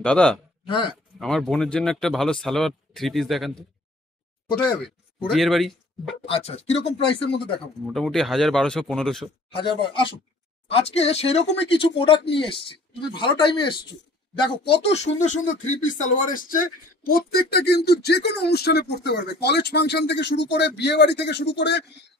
দাদা, হ্যাঁ। আমার বোনের জন্য একটা ভালো সালোয়ার থ্রি পিস দেখান তো। কোথায় যাবে পরে? বিয়ের বাড়ি। আচ্ছা, কিরকম প্রাইসের মধ্যে দেখাবো? মোটামুটি 1000, 1200, 1500। হাজার আসো। আজকে সেরকমই কিছু প্রোডাক্ট নিয়ে এসেছি, তুমি ভালো টাইমে এসছো। দেখো কত সুন্দর সুন্দর থ্রি পিস সালোয়ার এসছে। প্রত্যেকটা কিন্তু যে কোনো অনুষ্ঠানে পড়তে পারবে, কলেজ ফাংশন থেকে শুরু করে, বিয়ে বাড়ি থেকে শুরু করে,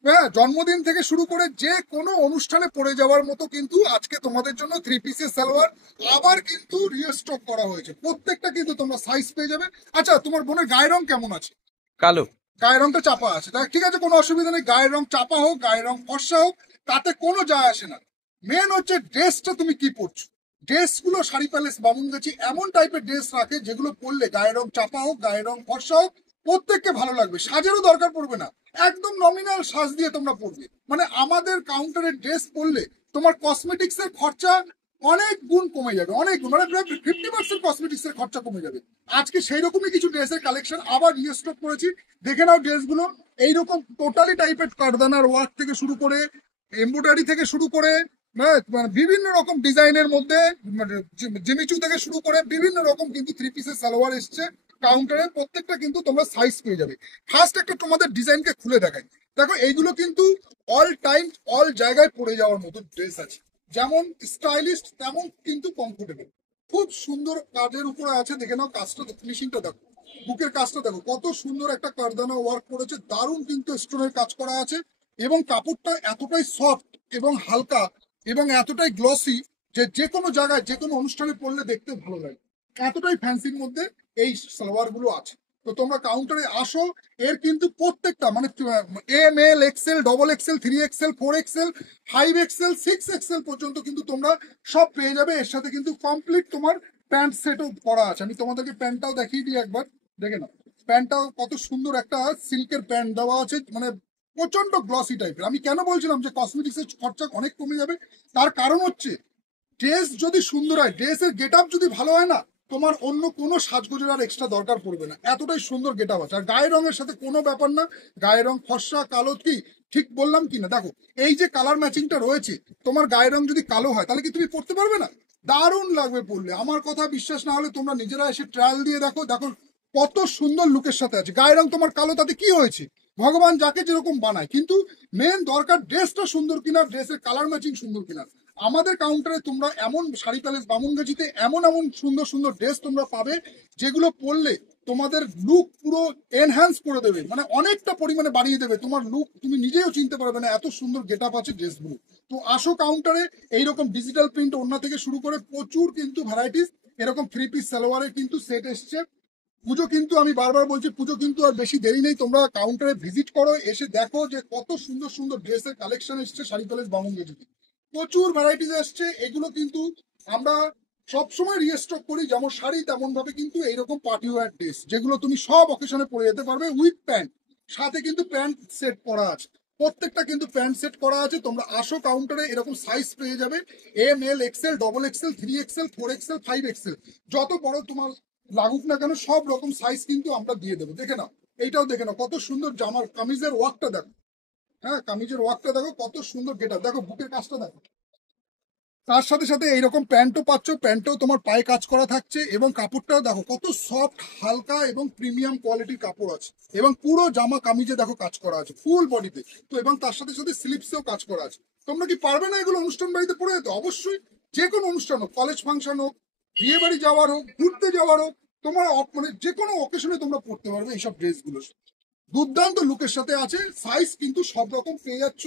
হ্যাঁ, জন্মদিন থেকে শুরু করে যে কোনো অনুষ্ঠানে পড়ে যাওয়ার মতো কিন্তু আজকে তোমাদের জন্য থ্রি পিসের সালোয়ার আবার কিন্তু রিস্টক করা হয়েছে। প্রত্যেকটা কিন্তু তোমরা সাইজ পেয়ে যাবে। আচ্ছা, তোমার বোনের গায়ের রং কেমন আছে? কালো। গায়ের রংটা চাপা আছে, তা ঠিক আছে, কোনো অসুবিধা নেই। গায়ের রং চাপা হোক, গায়ের রং ফর্সা হোক, তাতে কোনো যায় আসে না। মেন হচ্ছে ড্রেসটা তুমি কি পরছো। ড্রেসগুলো শাড়ি প্যালেস বামুনগাছি এমন টাইপের ড্রেস রাখে যেগুলো পরলে গায়ের রং চাপা হোক, গায়ের রং ফর্সা হোক, প্রত্যেককে ভালো লাগবে। সাজেরও দরকার পড়বে না, একদম নমিনাল সাজ দিয়ে তোমরা পরবে। মানে আমাদের কাউন্টারের ড্রেস পরলে তোমার কসমেটিক্স এর খরচা অনেক গুণ কমে যাবে, অনেক গুণ, মানে 50% কসমেটিক্স এর খরচা কমে যাবে। আজকে সেই রকমই কিছু ড্রেসের কালেকশন আবার রিস্টক করেছি। দেখে নাও ড্রেসগুলো। এইরকম টোটালি টাইপের কারদানার ওয়ার্ক থেকে শুরু করে, এমব্রয়ডারি থেকে শুরু করে, মানে বিভিন্ন রকম ডিজাইনের মধ্যে, মানে জিমিচু থেকে শুরু করে বিভিন্ন রকম কিন্তু থ্রি পিসের সালোয়ার এসছে কাউন্টারে। প্রত্যেকটা কিন্তু তোমরা সাইজ পেয়ে যাবে। ফার্স্ট একটা তোমাদের ডিজাইনকে খুলে দেখাই। দেখো এইগুলো কিন্তু অল টাইম অল জায়গায় পরে যাওয়ার মতো ড্রেস আছে। যেমন স্টাইলিশ তেমন কিন্তু কমফোর্টেবল। খুব সুন্দর কাজের উপরে আছে, দেখে নাও কাজটা, ফিনিশিংটা দেখো। বুকের কাজটা দেখো কত সুন্দর একটা কারদানা ওয়ার্ক করেছে, দারুণ কিন্তু স্টোনের কাজ করা আছে। এবং কাপড়টা এতটাই সফট এবং হালকা এবং এতটাই গ্লসি যে যে কোনো জায়গায় যে কোনো অনুষ্ঠানে পরলে দেখতে ভালো লাগে। এতটাই ফ্যান্সির মধ্যে এই সালোয়ার গুলো আছে। তো তোমরা কাউন্টারে আসো। এর কিন্তু প্রত্যেকটা মানে M L XL, double XL, 3XL, 4XL, 5XL, 6XL পর্যন্ত কিন্তু তোমরা সব পেয়ে যাবে। এর সাথে কিন্তু কমপ্লিট তোমার প্যান্ট সেটও করা আছে। আমি তোমাদেরকে প্যান্টটাও দেখিয়ে দিই একবার, দেখে নাও। প্যান্টটাও কত সুন্দর একটা সিল্কের প্যান্ট দেওয়া আছে, মানে প্রচন্ড গ্লসি টাইপের। আমি কেন বলছিলাম যে কসমেটিক্স এর খরচা অনেক কমে যাবে, তার কারণ হচ্ছে ড্রেস যদি সুন্দর হয়, ড্রেসের গেট আপ যদি ভালো হয় না, তোমার অন্য কোনো সাজগোজের আর এক্সট্রা দরকার পড়বে না, এতটাই সুন্দর গেট আপ আছে। আর গায়ের রঙের সাথে কোনো ব্যাপার না, গায়ের রং ফর্সা কালো কি, ঠিক বললাম কি না? দেখো এই যে কালার ম্যাচিংটা রয়েছে, তোমার গায়ের রং যদি কালো হয় তাহলে কি তুমি পড়তে পারবে না? দারুণ লাগবে পড়লে। আমার কথা বিশ্বাস না হলে তোমরা নিজেরা এসে ট্রায়াল দিয়ে দেখো। দেখো কত সুন্দর লুকের সাথে আছে। গায়ের রং তোমার কালো, তাতে কি হয়েছে? ভগবান যাকে যেরকম বানায়, কিন্তু মেন দরকার ড্রেসটা সুন্দর কিনা, ড্রেসের কালার ম্যাচিং সুন্দর কিনা। আমাদের কাউন্টারে তোমরা এমন শাড়ি প্যালেস বামুনগাছিতে এমন এমন সুন্দর সুন্দর ড্রেস তোমরা পাবে যেগুলো পরলে তোমাদের লুক পুরো এনহ্যান্স করে দেবে, মানে অনেকটা পরিমাণে বাড়িয়ে দেবে তোমার লুক। তুমি নিজেও চিনতে পারবে না, এত সুন্দর গেট আপ আছে ড্রেসগুলো। তো আসো কাউন্টারে। এইরকম ডিজিটাল প্রিন্ট ওড়না থেকে শুরু করে প্রচুর কিন্তু ভ্যারাইটিস এরকম থ্রি পিস সালোয়ারের কিন্তু সেট এসছে। পুজো কিন্তু, আমি বারবার বলছি, পুজো কিন্তু আর বেশি দেরি নেই। তোমরা কাউন্টারে ভিজিট করো, এসে দেখো যে কত সুন্দর সুন্দর ড্রেসের কালেকশন এসছে শাড়ি প্যালেস বামুনগাছিতে। প্রচুর ভ্যারাইটিস আসছে। এগুলো কিন্তু আমরা সবসময় রিস্টক করি, যেমন শাড়ি তেমন ভাবে কিন্তু এইরকম পার্টি ওয়্যার ড্রেস যেগুলো তুমি সব অকেশনে পরে যেতে পারবে উইথ প্যান্ট। সাথে কিন্তু প্যান্ট সেট করা আছে, প্রত্যেকটা কিন্তু প্যান্ট সেট করা আছে। তোমরা আসো কাউন্টারে, এরকম সাইজ পেয়ে যাবে। ML, XL, double XL, 3XL, 4XL, 5XL, যত বড় তোমার লাগুক না কেন সব রকম সাইজ কিন্তু আমরা দিয়ে দেবো। দেখে নাও, এইটাও দেখে নাও কত সুন্দর জামার কামিজের ওয়ার্কটা দেখো। হ্যাঁ, কামিজের ওয়ার্কটা দেখো কত সুন্দর, গেটা দেখো, বুকের কাজটা দেখো। তার সাথে সাথে এইরকম প্যান্টও পাচ্ছ, প্যান্টও তোমার পায়ে কাজ করা থাকছে। এবং কাপড়টাও দেখো কত সফট, হালকা এবং প্রিমিয়াম কোয়ালিটির কাপড় আছে। এবং পুরো জামা কামিজে দেখো কাজ করা আছে ফুল বডিতে। তো এবং তার সাথে সাথে স্লিপসেও কাজ করা আছে। তোমরা কি পারবে না এগুলো অনুষ্ঠান বাড়িতে পরে যেতে? অবশ্যই। যে কোনো অনুষ্ঠান হোক, কলেজ ফাংশন হোক, বিয়ে বাড়ি যাওয়ার হোক, ঘুরতে যাওয়ার হোক, তোমার মানে যে কোনো অকেশনে তোমরা পড়তে পারবে এইসব ড্রেসগুলো। দুর্দান্ত লুকের সাথে আছে, সাইজ কিন্তু সব রকম পেয়ে যাচ্ছ।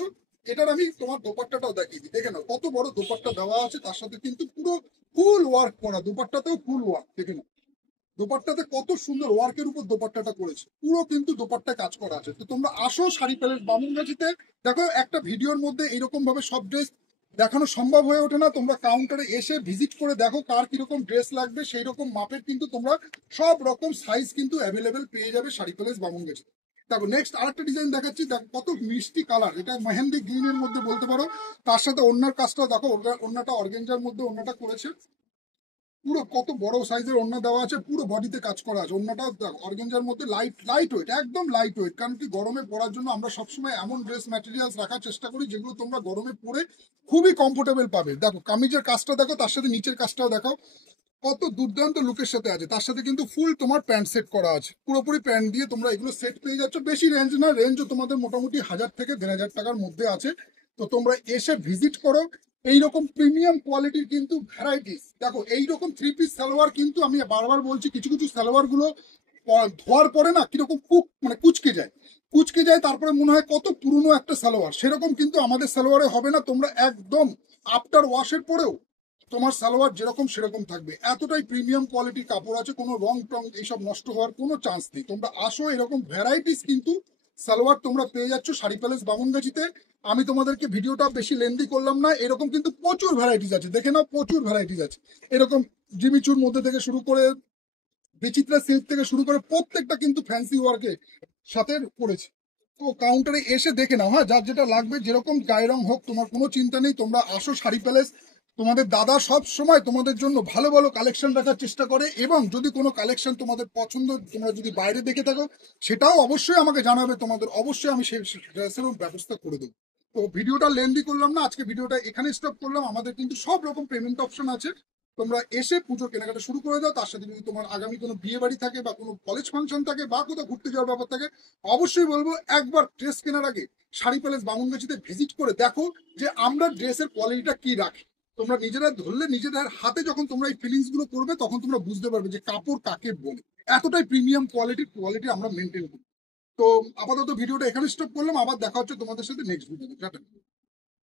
এটার আমি তোমার দোপাট্টাটাও দেখিয়ে দিই, দেখে নাও কত বড় দোপাট্টা দেওয়া আছে। তার সাথে কিন্তু পুরো ফুল ওয়ার্ক করা, দোপাট্টাতেও ফুল ওয়ার্ক, দেখে নাও। দোপাট্টাতে কত সুন্দর ওয়ার্কের উপর দোপাট্টাটা করেছে, পুরো কিন্তু দোপাট্টা কাজ করা আছে। তো তোমরা আসো শাড়ি প্যালেস বামুনগাছিতে। দেখো একটা ভিডিওর মধ্যে এইরকম ভাবে সব ড্রেস দেখানো সম্ভব হয়ে ওঠে না। তোমরা কাউন্টারে এসে ভিজিট করে দেখো কার কিরকম ড্রেস লাগবে, সেই রকম মাপের কিন্তু তোমরা সব রকম সাইজ কিন্তু অ্যাভেলেবেল পেয়ে যাবে শাড়ি প্যালেস বামুনগাছিতে। দেখো নেক্সট আরেকটা ডিজাইন দেখাচ্ছি, দেখো কত মিষ্টি কালার, এটা মেহেন্দি গ্রিনের মধ্যে বলতে পারো। তার সাথে ওড়নার কাজটা দেখো, ওড়নাটা অর্গেঞ্জার মধ্যে ওড়নাটা করেছে। পুরো কত বড় সাইজের ওড়না দেওয়া আছে, পুরো বডিতে কাজ করা আছে। ওড়নাটা অর্গেঞ্জার মধ্যে লাইট লাইট ওয়েট, একদম লাইট ওয়েট। কারণ কি, গরমে পরার জন্য আমরা সবসময় এমন ড্রেস ম্যাটেরিয়ালস রাখার চেষ্টা করি যেগুলো তোমরা গরমে পরে খুবই কমফোর্টেবল পাবে। দেখো কামিজের কাজটা দেখো, তার সাথে নিচের কাজটাও দেখো। কত দুর্দান্ত লুকের সাথে আছে, তার সাথে কিন্তু ফুল তোমার প্যান্ট সেট করা আছে, পুরোপুরি প্যান্ট দিয়ে তোমরা এগুলো সেট পেয়ে যাচ্ছ। বেশি রেঞ্জ না, রেঞ্জও তোমাদের মোটামুটি 1000 থেকে 1500 টাকার মধ্যে আছে। তো তোমরা এসে ভিজিট করো। এইরকম প্রিমিয়াম কোয়ালিটির কিন্তু ভ্যারাইটিস দেখো। এইরকম 3 পিস সালোয়ার কিন্তু আমি বারবার বলছি, কিছু কিছু সালোয়ার গুলো ধোয়ার পরে না কিরকম মানে কুচকে যায়, কুচকে যায়, তারপরে মনে হয় কত পুরনো একটা সালোয়ার। সেরকম কিন্তু আমাদের সালোয়ারে হবে না। তোমরা একদম আফটার ওয়াশের পরেও তোমার সালোয়ার যেরকম সেরকম থাকবে। এতটাই প্রিমিয়াম কোয়ালিটির কাপড় আছে, কোনো রং টং এইসব নষ্ট হওয়ার কোনো চান্স নেই। তোমরা আসো, এরকম ভ্যারাইটিস কিন্তু সালোয়ার তোমরা পেয়ে যাচ্ছ শাড়ি প্যালেস বামুনগাছিতে। আমি তোমাদেরকে ভিডিওটা বেশি লেন্দি করলাম না। এরকম কিন্তু প্রচুর ভ্যারাইটিস আছে, দেখে নাও, প্রচুর ভ্যারাইটিস আছে। এরকম জিমিচুর মধ্যে থেকে শুরু করে বিচিত্রা সিল্ক থেকে শুরু করে প্রত্যেকটা কিন্তু ফ্যান্সি ওয়ার্কে সাথে করেছি। তো কাউন্টারে এসে দেখে নাও, হ্যাঁ, যার যেটা লাগবে, যেরকম গায়ে রং হোক, তোমার কোনো চিন্তা নেই। তোমরা আসো শাড়ি প্যালেস। তোমাদের দাদা সব সময় তোমাদের জন্য ভালো ভালো কালেকশন রাখার চেষ্টা করে, এবং যদি কোনো কালেকশন তোমাদের পছন্দ, তোমরা যদি বাইরে দেখে থাকো, সেটাও অবশ্যই আমাকে জানাবে। তোমাদের অবশ্যই আমি সেই ড্রেসেরও ব্যবস্থা করে দেবো। তো ভিডিওটা লেন্দি করলাম না, আজকে ভিডিওটা এখানে স্টপ করলাম। আমাদের কিন্তু সব রকম পেমেন্ট অপশন আছে। তোমরা এসে পুজো কেনাকাটা শুরু করে দাও। তার সাথে যদি তোমার আগামী কোনো বিয়ে বাড়ি থাকে, বা কোনো কলেজ ফাংশন থাকে, বা কোথাও ঘুরতে যাওয়ার ব্যাপার থাকে, অবশ্যই বলবো একবার ড্রেস কেনার আগে শাড়ি প্যালেস বামুনগাছিতে ভিজিট করে দেখো যে আমরা ড্রেসের কোয়ালিটিটা কি রাখি। তোমরা নিজেরা ধরলে, নিজেদের হাতে যখন তোমরা এই ফিলিংস গুলো করবে, তখন তোমরা বুঝতে পারবে যে কাপড় কাকে বলে। এতটাই প্রিমিয়াম কোয়ালিটি আমরা মেনটেন করি। তো আপাতত ভিডিওটা এখানে স্টপ করলাম। আবার দেখা হচ্ছে তোমাদের সাথে নেক্সট ভিডিওতে।